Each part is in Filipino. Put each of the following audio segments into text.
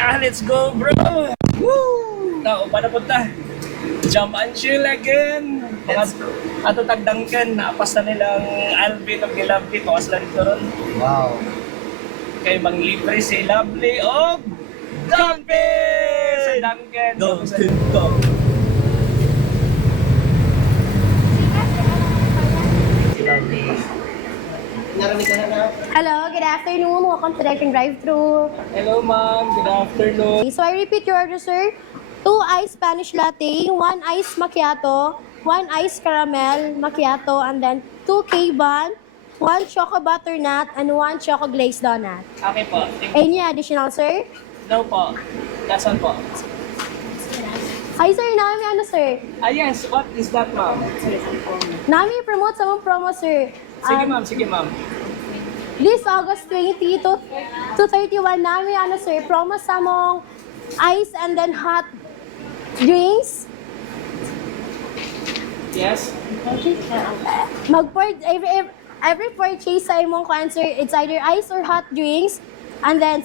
Let's go, bro! Woo! Tao, para punta. Jump and chill again. Let's go. Ato tagdangken, naapas na nilang Alvin of Gilabti. Tuwas lang dito ron. Wow. Kay Mang Libre si Lovely of Duncan! Sa Duncan. Duncan. Hello, good afternoon. Welcome to Duncan Drive-Thru. Hello, ma'am. Good afternoon. So I repeat your order, sir. 2 iced Spanish latte, 1 iced macchiato, 1 iced caramel macchiato, and then 2 K-Bun, 1 choco butternut, and 1 choco glazed donut. Okay po. Thank you. Any additional, sir? No po. That's all po. Hi, sir. Nami ano, sir? Yes. What is that, ma'am? Nami promote sa mong promo, sir. Sige, ma'am. Sige, ma'am. This August 20 to 31, nami ano, sir, promo sa mong ice and then hot drinks. Yes? Every purchase sa imong cancer, it's either ice or hot drinks. And then,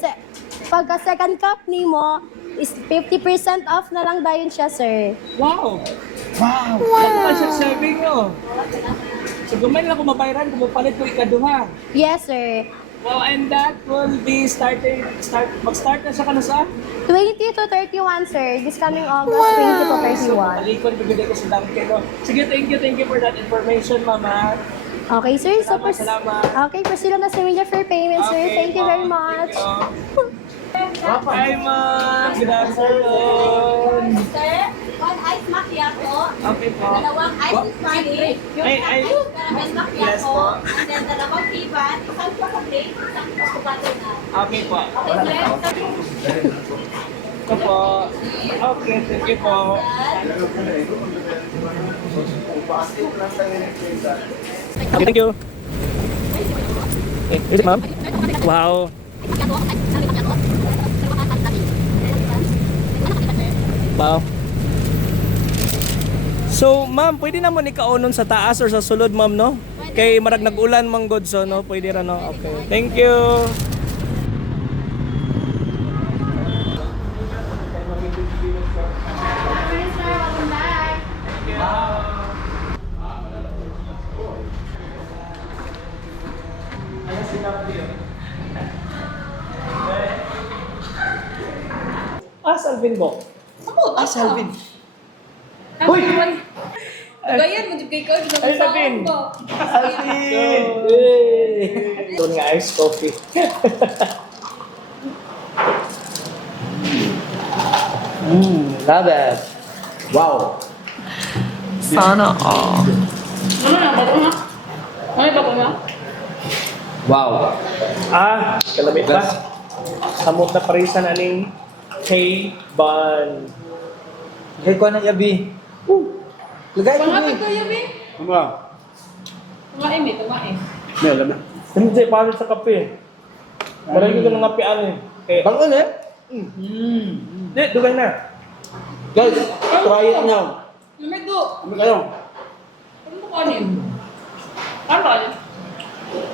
pagka second cup nimo is 50% off na lang dayon siya, sir. Wow! Wow. Wow! Sa saving nyo. So, gumain lang kung mabayaran, kung mapalit ko ikaduha. Yes, sir. Wow, and that will be mag-start na siya ka na saan? 20 to 31, sir. This coming August, 20 to 31. Palikon, bigyan ko sa Dunkin. No? Sige, thank you for that information, mama. Okay, sir. So, Salamat. okay, proceed on na sa media for payment, sir. Thank you very much. Hi, ma'am. Good afternoon. Sir, 1 ice macchiato, Okay po. dalawang ice Spanish, Ay. caramel macchiato, Yes po. and then dalawang K-Bun, isang chocolate, isang choco butternut. Okay po. Okay, sir? Ito po. Okay, thank you po. Okay, thank you. Okay, is it, ma'am? Wow. Wow. So, ma'am, pwede na mo ni kaunon sa taas or sa sulod, ma'am, no? Kay marag nag-ulan mang god, so, no? Pwede ra, no? Okay. Thank you. Alvin mo. Salvin. Uy! Gayan mo, di kayo ikaw, Ay, Alvin! Alvin! Ito nga iced coffee. Love it. Wow. Sana all. Wow. Kalamit ba? Samot na parisan aning K-Bun. Hey, ko na yabi. Lagay ko Pangapit ni. ko yun, eh. Ano? Tumain, eh, tumain. May alam na. Hindi, para sa kape. Marami ko ng kapean eh. Bangon eh. Hindi, dugay na. Guys, try it now. Lumigo. Ano kayo? Ano mo kanin? Karon.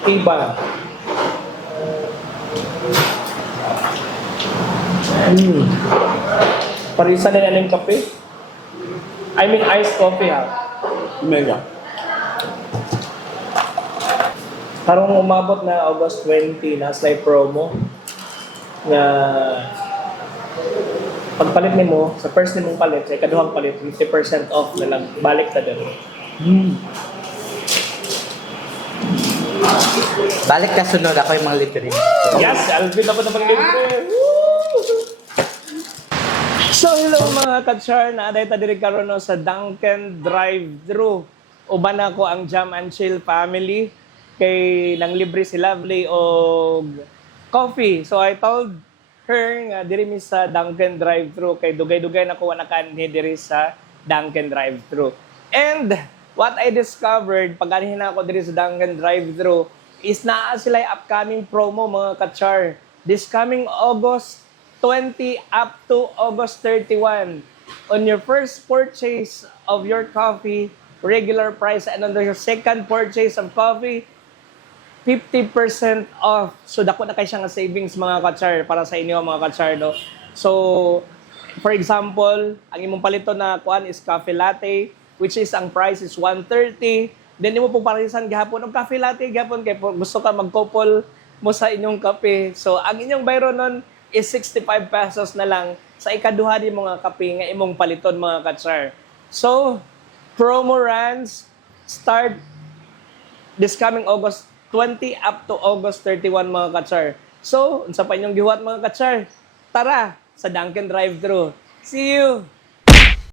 K-Bun. Parisan na aning kape. I mean iced coffee ha. Mega. Karong umabot na August 20 na slide promo na pagpalit nimo sa first nimong palit sa ikaduhang palit 50% off na lang balik ta dito. Balik ka sunod ako yung mga littering. Yes, Alvin na po na paglibre. So hello mga katshar, naaday ta diri karon no sa Duncan Drive-Thru. Uban ako ang Jam and Chill family kay nang libre si Lovely og coffee. So I told her nga diri mi sa Duncan Drive-Thru kay dugay-dugay na ko wa nakanhi diri sa Duncan Drive-Thru. And what I discovered pag anhin ako diri sa Duncan Drive-Thru is naa sila upcoming promo mga katshar. This coming August 20 up to August 31. On your first purchase of your coffee, regular price, and on your second purchase of coffee, 50% off. So, dako na kayo siya nga savings mga kachar para sa inyo mga kachar, no? So, for example, ang imong palito na kuan is coffee latte, which is ang price is 130. Then, imo po parisan gihapon og coffee latte gihapon kay gusto ka mag-couple mo sa inyong kape. So, ang inyong bayro nun is 65 pesos na lang sa ikaduha di mga kape nga imong paliton mga kachar. So, promo runs start this coming August 20 up to August 31 mga kachar. So, unsa pa inyong gihuwat mga kachar? Tara sa Dunkin Drive-Thru. See you!